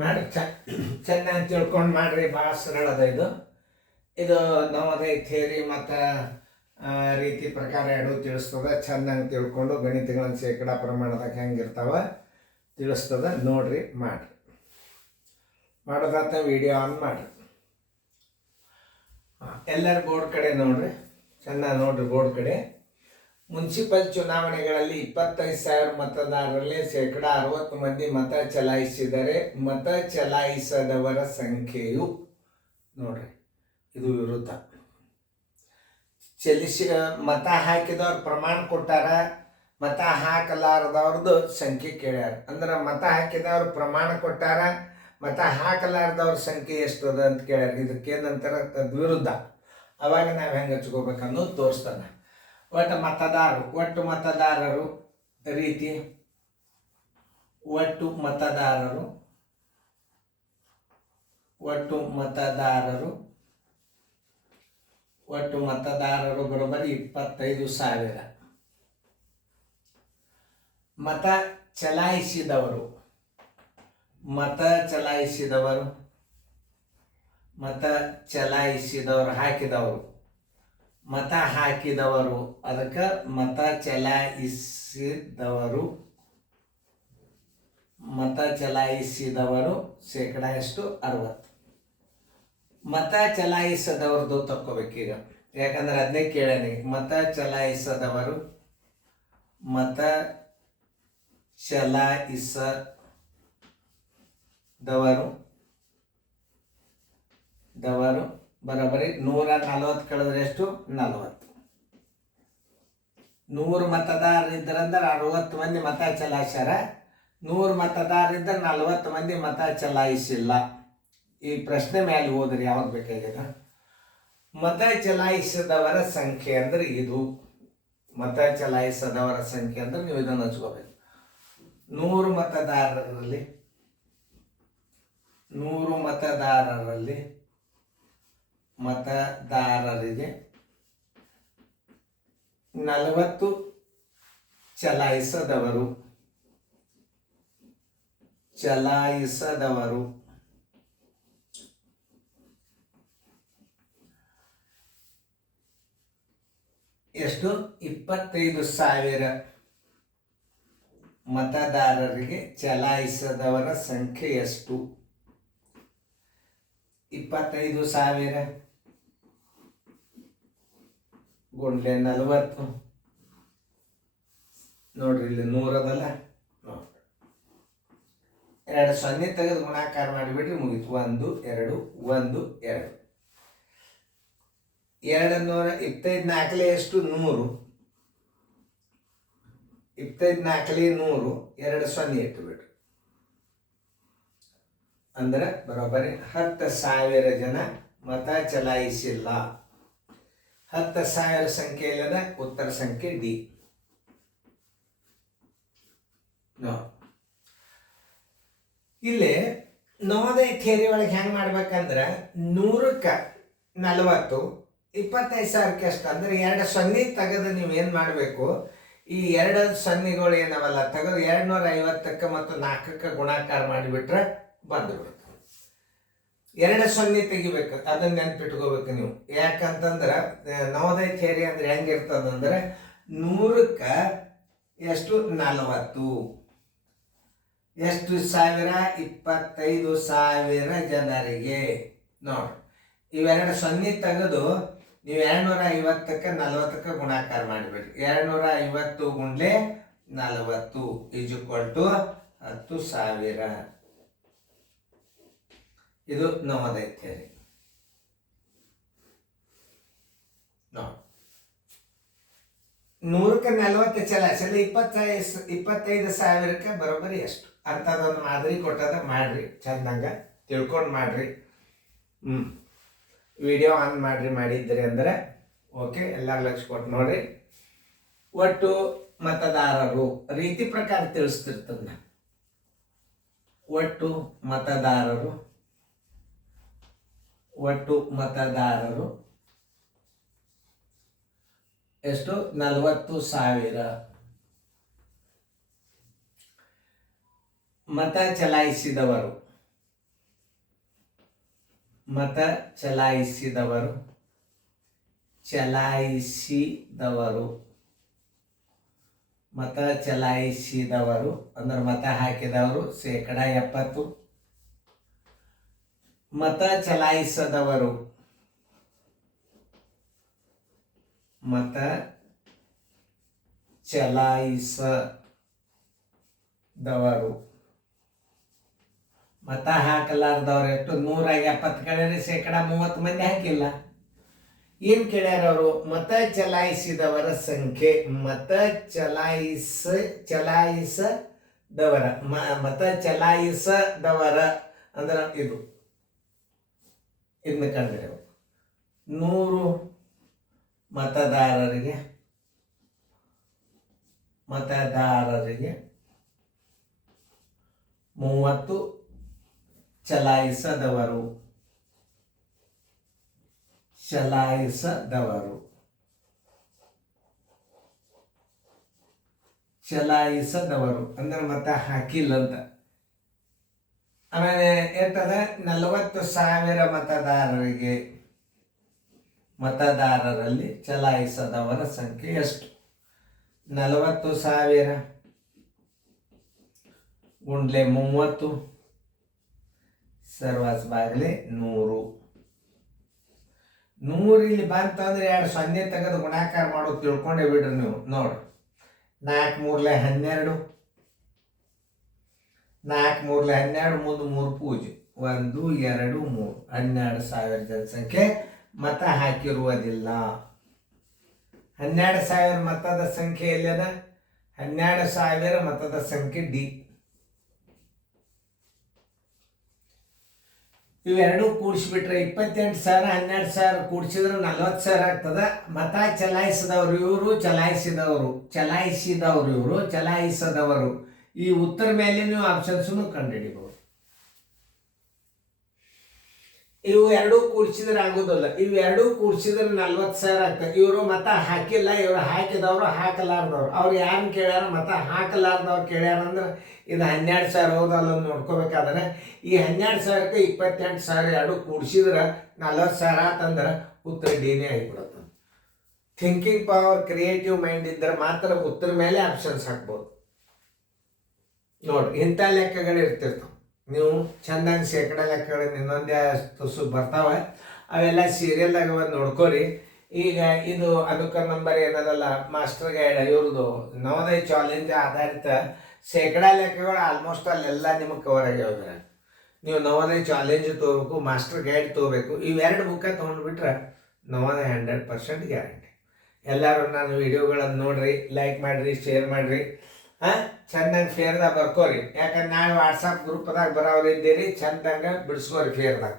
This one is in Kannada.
ಮಾಡಿ ಚೆನ್ನಾಗಿ ತಿಳ್ಕೊಂಡು ಮಾಡಿರಿ. ಭಾಳ ಸರಳ ಅದ ಇದು. ಇದು ನವೋದಯ ಥಿಯರಿ ಮತ್ತು ರೀತಿ ಪ್ರಕಾರ ಎರಡೂ ತಿಳಿಸ್ತದೆ. ಚೆನ್ನಾಗಿ ತಿಳ್ಕೊಂಡು ಗಣಿತಗಳನ್ನ ಶೇಕಡಾ ಪ್ರಮಾಣದಾಗ ಹೆಂಗಿರ್ತಾವೆ ತಿಳಿಸ್ತದೆ. ನೋಡಿರಿ, ಮಾಡಿರಿ. ಮಾಡೋದಾತ ವಿಡಿಯೋ ಆನ್ ಮಾಡಿರಿ. ಎಲ್ಲರ ಬೋರ್ಡ್ ಕಡೆ ನೋಡ್ರಿ, ಚೆನ್ನಾಗಿ ನೋಡ್ರಿ ಬೋರ್ಡ್ ಕಡೆ. ಮುನ್ಸಿಪಲ್ ಚುನಾವಣೆಗಳಲ್ಲಿ 25,000 ಮತದಾರರಲ್ಲಿ ಶೇಕಡಾ 60 ಮಂದಿ ಮತ ಚಲಾಯಿಸಿದರೆ ಮತ ಚಲಾಯಿಸದವರ ಸಂಖ್ಯೆಯು ನೋಡ್ರಿ, ಇದು ವಿರುದ್ಧ. ಮತ ಹಾಕಿದವ್ರು ಪ್ರಮಾಣ ಕೊಟ್ಟಾರ, ಮತ ಹಾಕಲಾರದವ್ರದ್ದು ಸಂಖ್ಯೆ ಕೇಳ್ಯಾರ. ಅಂದ್ರೆ ಮತ ಹಾಕಿದವ್ರು ಪ್ರಮಾಣ ಕೊಟ್ಟಾರ, ಮತ ಹಾಕಲಾರದವ್ರ ಸಂಖ್ಯೆ ಎಷ್ಟು ಅದ ಅಂತ ಕೇಳ್ಯಾರ. ಇದಕ್ಕೇನಂತಾರ ವಿರುದ್ಧ. ಅವಾಗ ನಾವು ಹೆಂಗೆ ಹಚ್ಕೋಬೇಕನ್ನೋದು ತೋರಿಸ್ತಾನೆ. ಒಟ್ಟು ಮತದಾರರು ರೀತಿ, ಒಟ್ಟು ಮತದಾರರು ಬರೋಬ್ಬರಿ 25,000. ಮತ ಚಲಾಯಿಸಿದವರು ಹಾಕಿದವರು, ಮತ ಹಾಕಿದವರು, ಅದಕ್ಕೆ ಮತ ಚಲಾಯಿಸಿದವರು ಶೇಕಡಾ ಎಷ್ಟು? 60. ಮತ ಚಲಾಯಿಸದವ್ರದ್ದು ತಕ್ಕೋಬೇಕೀಗ, ಯಾಕಂದ್ರೆ ಅದನ್ನೇ ಕೇಳೇನಿ. ಮತ ಚಲಾಯಿಸದವರು ಬರೋಬ್ಬರಿ 140 ಕಳೆದ್ರೆ ಎಷ್ಟು? 40. 100 ಮತದಾರರಿದ್ದರಂದ್ರೆ 60 ಮಂದಿ ಮತ ಚಲಾಯಿಸ್ಯಾರ. 100 ಮತದಾರರಿದ್ದರೆ 40 ಮಂದಿ ಮತ ಚಲಾಯಿಸಿಲ್ಲ. ಈ ಪ್ರಶ್ನೆ ಮೇಲೆ ಹೋದ್ರಿ ಯಾವಾಗ ಬೇಕಾಗಿದೆ. ಮತ ಚಲಾಯಿಸಿದವರ ಸಂಖ್ಯೆ ಅಂದ್ರೆ ಇದು. ಮತ ಚಲಾಯಿಸದವರ ಸಂಖ್ಯೆ ಅಂದ್ರೆ ನೀವು ಇದನ್ನು ಹಚ್ಕೋಬೇಕು. 100 ಮತದಾರರಿಗೆ 40 ಚಲಾಯಿಸದವರು ಎಷ್ಟು? 25,000 ಮತದಾರರಿಗೆ ಚಲಾಯಿಸದವರ ಸಂಖ್ಯೆ ಎಷ್ಟು? 25,000 ಗುಂಡ್ಲೆ 40. ನೋಡ್ರಿ, ಇಲ್ಲಿ 100 ಅದಲ್ಲ. ನೋಡ್ರಿ, 2 0 ತೆಗೆದು ಗುಣಾಕಾರ ಮಾಡಿಬಿಟ್ರಿ, ಮುಗೀತು. 1 2 1 2. 225 4 ಎಷ್ಟು? 100. 25 4 100. 2 0 ಇಟ್ಟುಬಿಟ್ರಿ. ಅಂದ್ರೆ ಬರೋಬ್ಬರಿ 10,000 ಜನ ಮತ ಚಲಾಯಿಸಿಲ್ಲ. 10,000 ಸಂಖ್ಯೆ ಇಲ್ಲದ ಉತ್ತರ ಸಂಖ್ಯೆ ಡಿ. ಇಲ್ಲಿ ನವೋದಯ ಥಿಯರಿ ಒಳಗೆ ಹೆಂಗೆ ಮಾಡ್ಬೇಕಂದ್ರೆ 100ಕ್ಕೆ 40, 25,000ಕ್ಕೆ ಎಷ್ಟು ಅಂದ್ರೆ 2 0 ತೆಗೆದು ನೀವು ಏನು ಮಾಡಬೇಕು, ಈ 2 0ಗಳು ಏನವಲ್ಲ ತೆಗೆದು 250ಕ್ಕೆ ಮತ್ತು 4ಕ್ಕೆ ಗುಣಾಕಾರ ಮಾಡಿಬಿಟ್ರೆ ಬಂದುಬಿಡುತ್ತೆ. 2 0 ತೆಗಿಬೇಕು, ಅದನ್ನ ನೆನ್ಪಿಟ್ಕೋಬೇಕು ನೀವು. ಯಾಕಂತಂದ್ರೆ ನವೋದಯ ಥಿಯರಿ ಅಂದ್ರೆ ಹೆಂಗಿರ್ತದಂದ್ರೆ 100ಕ್ಕೆ ಎಷ್ಟು? 40. ಎಷ್ಟು ಸಾವಿರ? 25,000 ಜನರಿಗೆ. ನೋಡಿ, ಇವೆರಡು 0 ತೆಗೆದು ನೀವು 250ಕ್ಕೆ 40ಕ್ಕೆ ಗುಣಾಕಾರ ಮಾಡಿಬಿಡ್ರಿ. 250 ಗುಂಡ್ಲೆ 40 = 10,000. ಇದು ನವೋದಯ ಥಿಯರಿ. ನೋಡಿ, 100ಕ್ಕೆ 40 ಚಲಾಯಿಸಲ್ಲ, 25,000ಕ್ಕೆ ಬರೋಬ್ಬರಿ ಎಷ್ಟು ಅಂಥದ್ದೊಂದು ಮಾದರಿ ಕೊಟ್ಟದ. ಮಾಡ್ರಿ, ಚಂದಂಗ ತಿಳ್ಕೊಂಡು ಮಾಡ್ರಿ. ವಿಡಿಯೋ ಆನ್ ಮಾಡಿದ್ರಿ ಅಂದ್ರೆ ಓಕೆ. ಎಲ್ಲರೂ ಲಕ್ಷ ಕೊಟ್ಟು ನೋಡ್ರಿ. ಒಟ್ಟು ಮತದಾರರು ರೀತಿ ಪ್ರಕಾರ ತಿಳಿಸ್ತಿರ್ತದ. ಒಟ್ಟು ಮತದಾರರು ಎಷ್ಟು? 40,000. ಮತ ಚಲಾಯಿಸಿದವರು ಮತ ಚಲಾಯಿಸಿದವರು ಚಲಾಯಿಸಿದವರು ಮತ ಚಲಾಯಿಸಿದವರು ಅಂದ್ರೆ ಮತ ಹಾಕಿದವರು 70%. ಮತ ಚಲಾಯಿಸದವರು ಮತ ಚಲಾಯಿಸದವರು ಮತ ಹಾಕಲಾರ್ದವ್ರು ಎಷ್ಟು 170 ಕೇಳಿದ್ರೆ 30 ಮಂದಿ ಹಾಕಿಲ್ಲ. ಏನು ಕೇಳ್ಯಾರ ಅವರು? ಮತ ಚಲಾಯಿಸಿದವರ ಸಂಖ್ಯೆ. ಮತ ಚಲಾಯಿಸದವರ ಮತ ಚಲಾಯಿಸದವರ ಅಂದ್ರೆ ಇದನ್ನ ಕಂಡ್ರೆ 100 ಮತದಾರರಿಗೆ 30 ಚಲಾಯಿಸದವರು ಅಂದ್ರೆ ಮತ ಹಾಕಿಲ್ಲ ಅಂತ. ಆಮೇಲೆ ಇರ್ತದ 40,000 ಮತದಾರರಲ್ಲಿ ಚಲಾಯಿಸದವರ ಸಂಖ್ಯೆ ಎಷ್ಟು? 40,000 ಗುಂಡ್ಲೆ 30 ಸರ್ವಾಸ್ ಬಾಗ್ಲೆ 100. 100 ಇಲ್ಲಿ ಬಂತಂದ್ರೆ 2 0 ತೆಗೆದು ಗುಣಾಕಾರ ಮಾಡೋದು ತಿಳ್ಕೊಂಡೇ ಬಿಡ್ರಿ ನೀವು. ನೋಡ್ರಿ 4 3 12 4 3 12 ಮುಂದೆ 3 ಪೂಜೆ 1 2 3 12,000 ಜನಸಂಖ್ಯೆ ಮತ ಹಾಕಿರುವುದಿಲ್ಲ. 12,000 ಮತದ ಸಂಖ್ಯೆ ಎಲ್ಲದ? 12,000 ಮತದ ಸಂಖ್ಯೆ ಡಿ. ಇವೆರಡೂ ಕೂಡಿಸ್ಬಿಟ್ರೆ 28,000 12,000 ಕೂಡಿಸಿದ್ರೆ 40,000 ಆಗ್ತದ. ಮತ ಚಲಾಯಿಸಿದವರು ಇವರು, ಚಲಾಯಿಸದವರು ಈ ಉತ್ತರ ಮೇಲೆ ನೀವು ಆಪ್ಷನ್ಸನ್ನು ಕಂಡುಹಿಡಿಬಹುದು. ಇವು ಎರಡೂ ಕೂಡಿಸಿದ್ರೆ ಆಗೋದಿಲ್ಲ. ಇವೆರಡೂ ಕೂಡಿಸಿದ್ರೆ 40,000 ಆಗ್ತದೆ. ಇವರು ಮತ ಹಾಕಿಲ್ಲ, ಇವರು ಹಾಕಿದವರು ಹಾಕಲಾರ್ದವ್ರು. ಅವ್ರು ಯಾರನ್ನ ಕೇಳ್ಯಾರ? ಮತ ಹಾಕಲಾರ್ದವ್ರು ಕೇಳ್ಯಾರ ಅಂದ್ರೆ ಇದು 12,000 ಹೌದಲ್ಲ ನೋಡ್ಕೋಬೇಕಾದ್ರೆ ಈ 12,000ಕ್ಕೆ 28,000 ಎರಡು ಕೂಡಿಸಿದ್ರೆ 40,000 ಆತಂದ್ರೆ ಉತ್ತರ ಡಿನೇ ಆಗಿಬಿಡುತ್ತೆ. ಥಿಂಕಿಂಗ್ ಪವರ್, ಕ್ರಿಯೇಟಿವ್ ಮೈಂಡ್ ಇದ್ದರೆ ಮಾತ್ರ ಉತ್ತರ ಮೇಲೆ ಆಪ್ಷನ್ಸ್ ಹಾಕ್ಬೋದು. ನೋಡಿ ಇಂಥ ಲೆಕ್ಕಗಳು ಇರ್ತಿರ್ತಾವೆ. ನೀವು ಚೆಂದಾಗಿ ಶೇಕಡ ಲೆಕ್ಕಗಳು ಇನ್ನೊಂದೇ ತುಸು ಬರ್ತಾವೆ, ಅವೆಲ್ಲ ಸೀರಿಯಲ್ದಾಗ ಒಂದು ನೋಡ್ಕೊರಿ. ಈಗ ಇದು ಅದಕ್ಕೆ ನಂಬರ್ ಏನದಲ್ಲ ಮಾಸ್ಟರ್ ಗೈಡ್ ಇವ್ರದ್ದು ನವೋದಯ ಚಾಲೆಂಜ್ ಆಧಾರಿತ ಶೇಕಡ ಲೆಕ್ಕಗಳು ಆಲ್ಮೋಸ್ಟ್ ಅಲ್ಲೆಲ್ಲ ನಿಮಗೆ ಕವರ್ ಆಗ್ಯಾವ. ನೀವು ನವೋದಯ ಚಾಲೆಂಜ್ ತೊಗೋಬೇಕು, ಮಾಸ್ಟರ್ ಗೈಡ್ ತೊಗೋಬೇಕು. ಇವೆರಡು ಬುಕ್ಕ ತೊಗೊಂಡ್ಬಿಟ್ರೆ ನವೋದಯ 100% ಗ್ಯಾರಂಟಿ. ಎಲ್ಲರೂ ನಾನು ವಿಡಿಯೋಗಳನ್ನು ನೋಡಿರಿ, ಲೈಕ್ ಮಾಡಿರಿ, ಶೇರ್ ಮಾಡಿರಿ. ಚಂದಂಗೆ ಫೇರ್ದಾಗ ಬರ್ಕೋರಿ. ಯಾಕಂದ್ರೆ ನಾಳೆ ವಾಟ್ಸಪ್ ಗ್ರೂಪ್ದಾಗ ಬರೋರು ಇದ್ದೀರಿ, ಚಂದಂಗೆ ಬಿಡಿಸ್ಕೋರಿ ಫೇರ್ದಾಗ.